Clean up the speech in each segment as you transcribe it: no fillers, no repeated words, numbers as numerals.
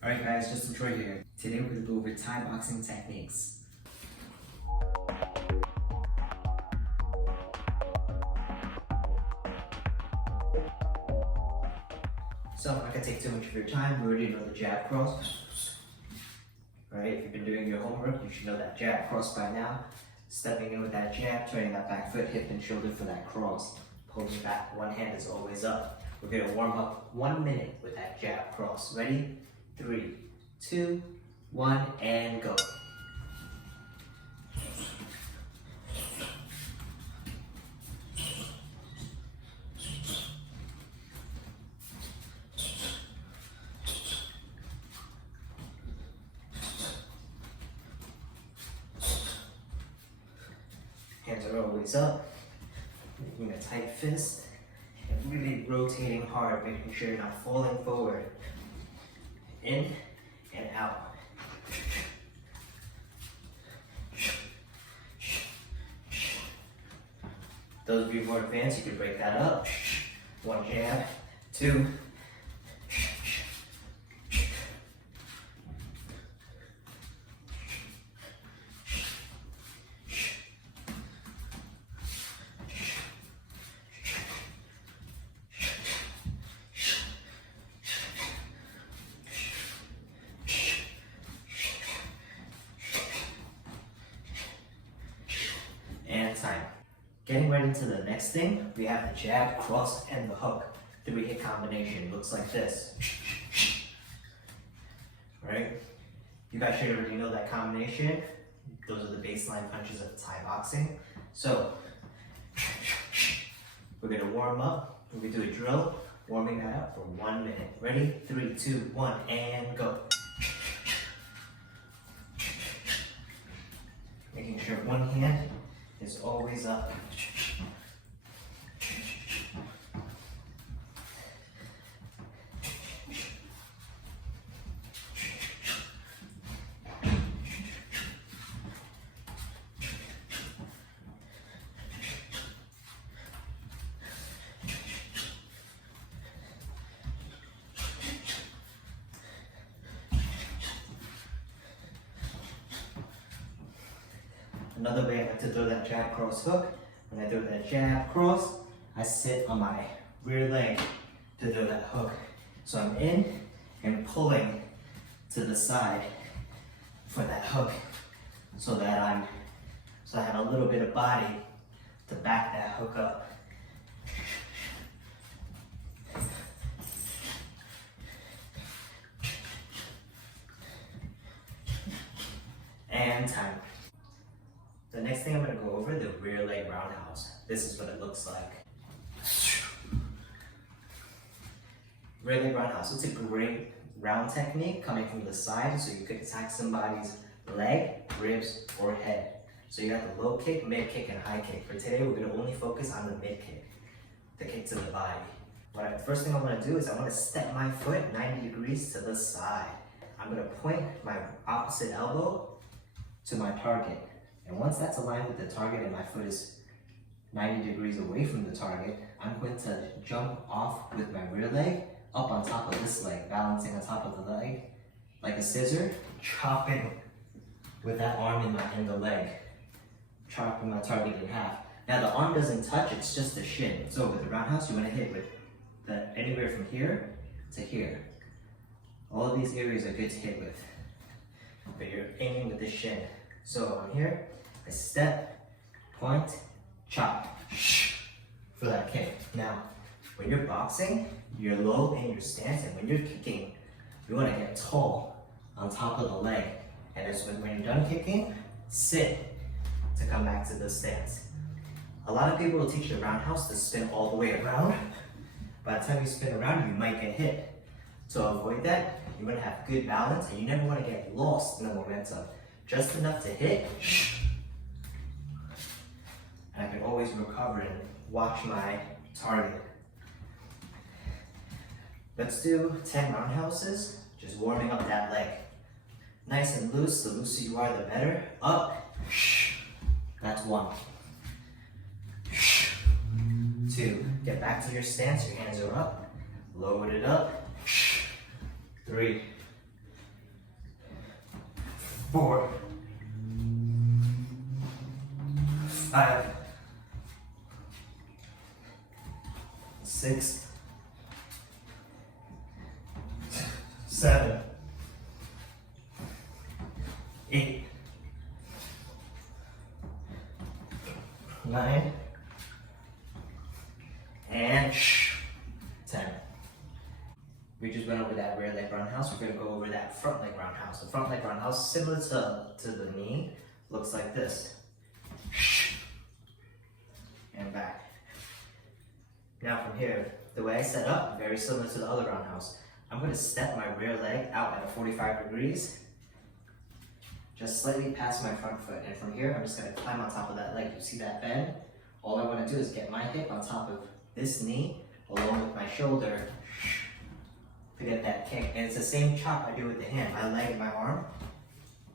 Alright guys, just enjoy here. Today we're going to go over Thai boxing techniques. So I'm not going to take too much of your time. We already know the jab cross. Alright, if you've been doing your homework, you should know that jab cross by now. Stepping in with that jab, turning that back foot, hip and shoulder for that cross. Pulling back, one hand is always up. We're going to warm up 1 minute with that jab cross. Ready? 3, 2, 1, and go. Hands are always up, making a tight fist, and really rotating hard, making sure you're not falling forward. In and out. Those of you more advanced, you can break that up. 1 jab, 2. And time. Getting right into the next thing, we have the jab, cross, and the hook. 3-hit combination. Looks like this. Right? You guys should already know that combination. Those are the baseline punches of Thai boxing. So, we're going to warm up. We're going to do a drill, warming that up for 1 minute. Ready? 3, 2, 1, and go. Making sure one hand is always up. Another way I like to throw that jab cross hook, when I throw that jab cross, I sit on my rear leg to throw that hook. So I'm in and pulling to the side for that hook so that I have a little bit of body to back that hook up. And time. The next thing I'm going to go over, the rear leg roundhouse. This is what it looks like. Rear leg roundhouse. It's a great round technique coming from the side, so you could attack somebody's leg, ribs, or head. So you got the low kick, mid kick, and high kick. For today, we're going to only focus on the mid kick, the kick to the body. The first thing I want to do is I want to step my foot 90 degrees to the side. I'm going to point my opposite elbow to my target. And once that's aligned with the target and my foot is 90 degrees away from the target, I'm going to jump off with my rear leg up on top of this leg, balancing on top of the leg like a scissor, chopping with that arm in the leg, chopping my target in half. Now the arm doesn't touch, it's just the shin. So with the roundhouse, you want to hit with anywhere from here to here. All of these areas are good to hit with, but you're aiming with the shin. So I'm here, I step, point, chop, for that kick. Now, when you're boxing, you're low in your stance, and when you're kicking, you want to get tall on top of the leg. And it's when you're done kicking, sit to come back to the stance. A lot of people will teach the roundhouse to spin all the way around. By the time you spin around, you might get hit. To avoid that, you want to have good balance, and you never want to get lost in the momentum. Just enough to hit, and I can always recover and watch my target. Let's do 10 roundhouses, just warming up that leg. Nice and loose, the looser you are, the better. Up, that's 1. 2, get back to your stance, your hands are up. Lower it up. 3, 4, 5, 6, 7, 8, 9, and 10. We just went over that rear leg roundhouse. We're going to go over that front leg roundhouse. The front leg roundhouse, similar to the knee, looks like this. And back. Now from here, the way I set up, very similar to the other roundhouse. I'm going to step my rear leg out at a 45 degrees, just slightly past my front foot. And from here, I'm just going to climb on top of that leg. You see that bend? All I want to do is get my hip on top of this knee, along with my shoulder, to get that kick. And it's the same chop I do with the hand. My leg and my arm,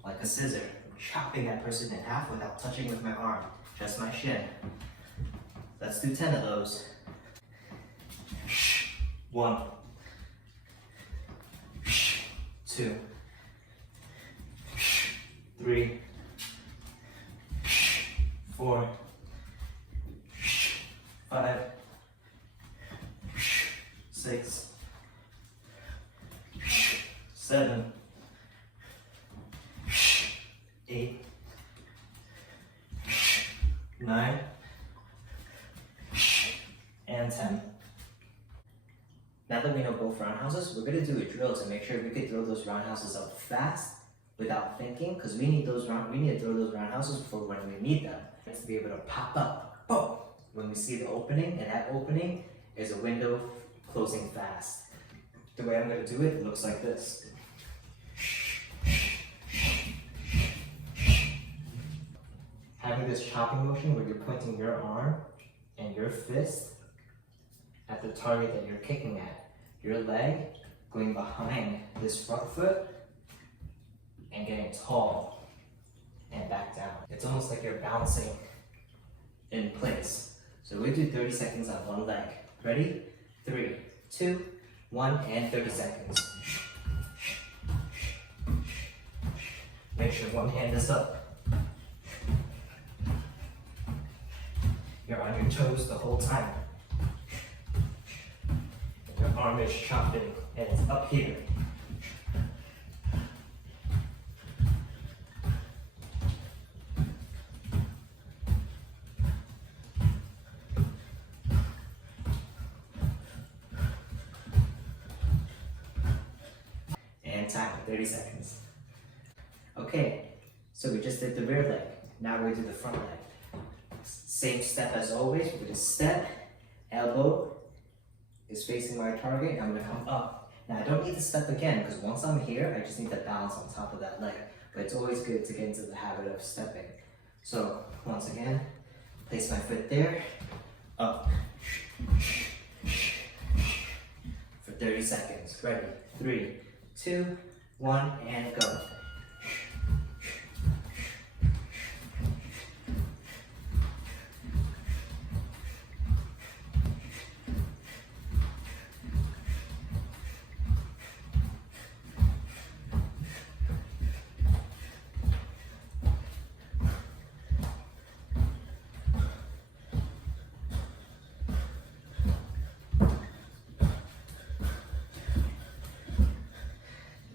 like a scissor, chopping that person in half without touching with my arm, just my shin. Let's do 10 of those. 1, 2, 3, 4, 5, 6, 7, 8, 9, and 10. Now that we know both roundhouses, we're going to do a drill to make sure we can throw those roundhouses up fast without thinking, because we need to throw those roundhouses for when we need them. To be able to pop up, boom, when we see the opening, and that opening is a window closing fast. The way I'm going to do it looks like this. Having this chopping motion where you're pointing your arm and your fist at the target that you're kicking at. Your leg going behind this front foot and getting tall and back down. It's almost like you're bouncing in place. So we do 30 seconds on one leg. Ready? 3, 2, 1, and 30 seconds. Make sure one hand is up. You're on your toes the whole time. Your arm is chopping and it's up here. And time for 30 seconds. Okay, so we just did the rear leg. Now we're going to do the front leg. Same step as always. We're going to step, elbow is facing my target, and I'm going to come up. Now I don't need to step again, because once I'm here, I just need to balance on top of that leg. But it's always good to get into the habit of stepping. So once again, place my foot there, up. For 30 seconds. Ready? 3, 2, 1, and go.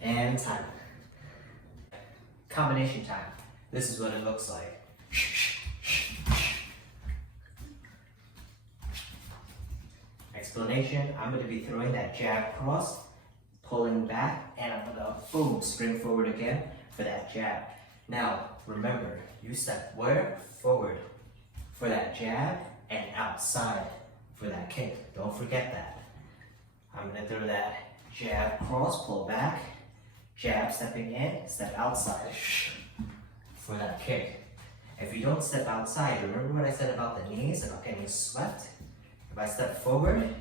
And time. Combination time. This is what it looks like. Explanation, I'm going to be throwing that jab cross, pulling back, and I'm going to boom, spring forward again for that jab. Now, remember, you step where? Forward for that jab and outside for that kick. Don't forget that. I'm going to throw that jab cross, pull back, jab stepping in, step outside for that kick. If you don't step outside, remember what I said about the knees, about getting swept? If I step forward,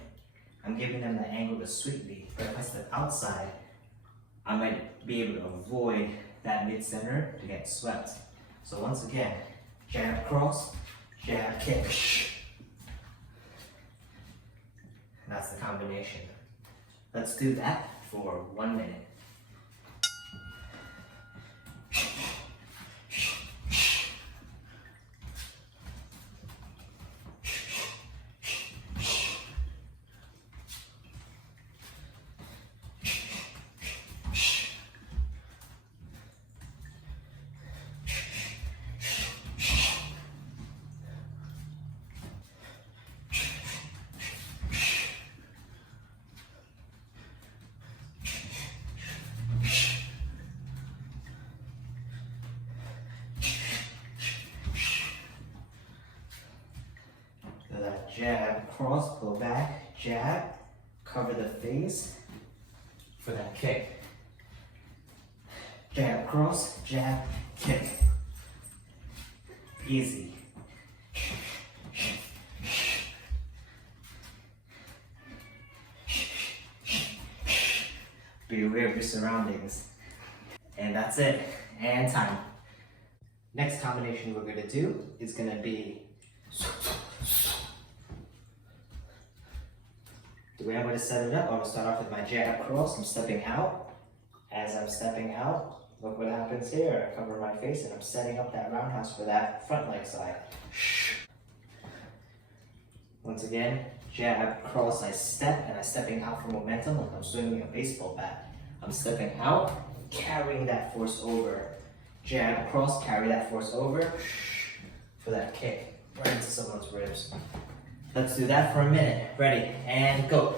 I'm giving them the angle to sweep me. But if I step outside, I might be able to avoid that mid-center to get swept. So once again, jab cross, jab kick. That's the combination. Let's do that for 1 minute. jab, cross, pull back, jab, cover the face for that kick. Jab, cross, jab, kick. Easy. Be aware of your surroundings. And that's it. And time. Next combination we're going to do is going to be the way I'm going to set it up. I'm going to start off with my jab cross. I'm stepping out. As I'm stepping out, look what happens here. I cover my face and I'm setting up that roundhouse for that front leg side. Once again, jab, cross, I step, and I'm stepping out for momentum like I'm swinging a baseball bat. I'm stepping out, carrying that force over. Jab, cross, carry that force over for that kick right into someone's ribs. Let's do that for a minute. Ready, and go.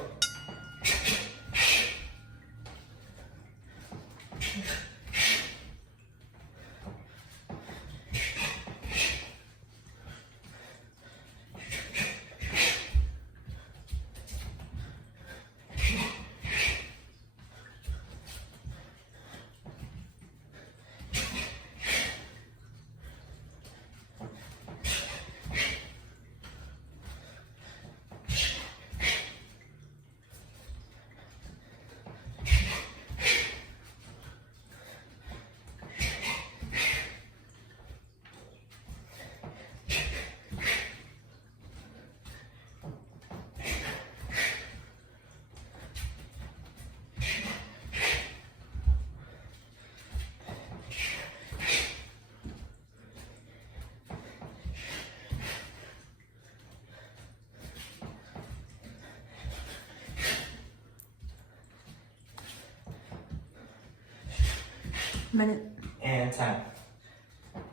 Minute. And time.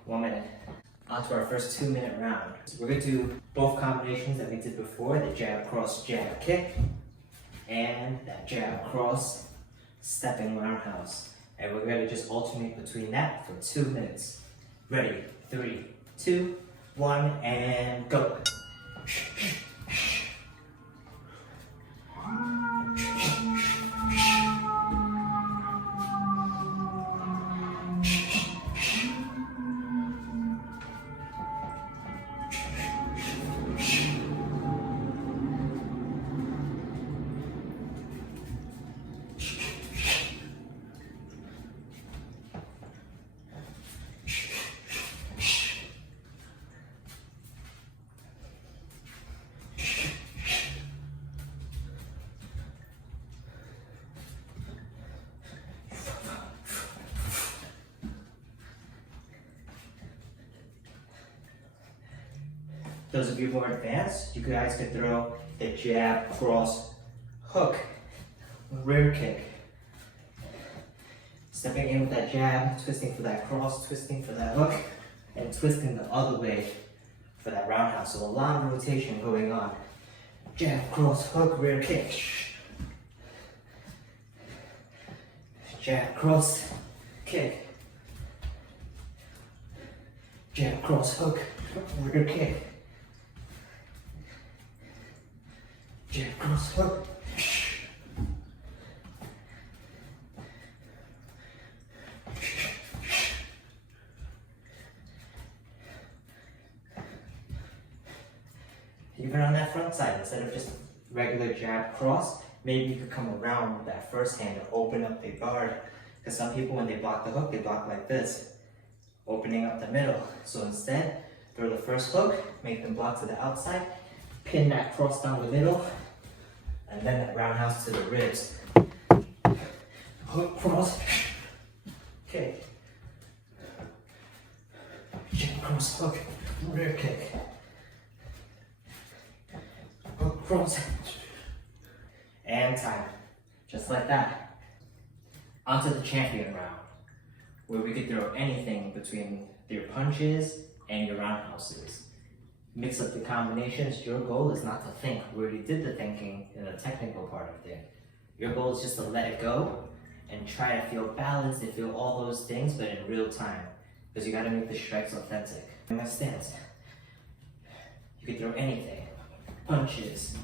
1 minute. On to our first 2-minute round. So we're going to do both combinations that we did before, the jab, cross, jab, kick, and that jab, cross, stepping roundhouse. And we're going to just alternate between that for 2 minutes. Ready? 3, 2, 1, and go. Those of you who are advanced, you guys could throw the jab, cross, hook, rear kick. Stepping in with that jab, twisting for that cross, twisting for that hook, and twisting the other way for that roundhouse. So a lot of rotation going on. Jab, cross, hook, rear kick. Jab, cross, kick. Jab, cross, hook, rear kick. Jab, cross, hook. Even on that front side, instead of just regular jab, cross, maybe you could come around with that first hand and open up the guard. Because some people, when they block the hook, they block like this, opening up the middle. So instead, throw the first hook, make them block to the outside, pin that cross down the middle, and then that roundhouse to the ribs. Hook, cross, kick. Jab, cross, hook, rear kick. Hook, cross, and time. Just like that. Onto the champion round, where we could throw anything between your punches and your roundhouses. Mix up the combinations. Your goal is not to think. We already did the thinking in the technical part of it. Your goal is just to let it go and try to feel balanced and feel all those things, but in real time. Because you gotta make the strikes authentic. In my stance, you could throw anything. punches,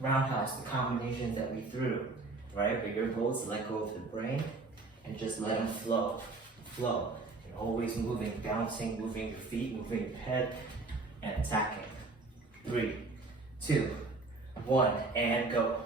roundhouse, the combinations that we threw, right? But your goal is to let go of the brain and just let them flow, flow. You're always moving, bouncing, moving your feet, moving your head, and attacking. 3, 2, 1, and go.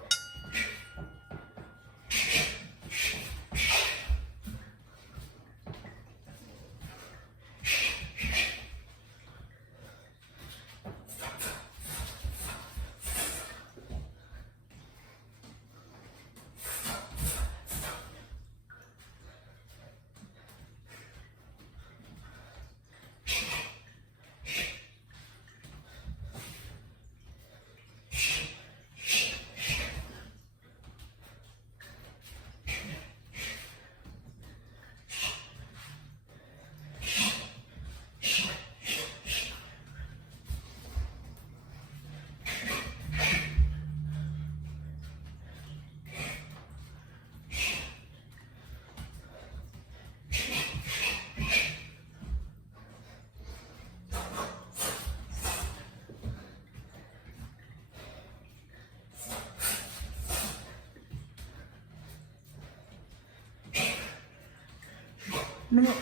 Minute.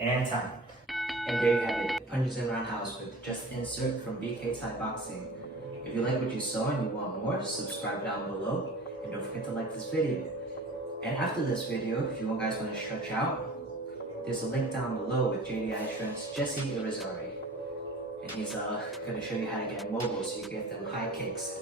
And time. And there you have it, Punches and Roundhouse with just insert from BK Thai Boxing. If you like what you saw and you want more, subscribe down below and don't forget to like this video. And after this video, if you guys want to stretch out, there's a link down below with JDI Strength's Jesse Irizarry. And he's gonna show you how to get mobile so you get them high kicks.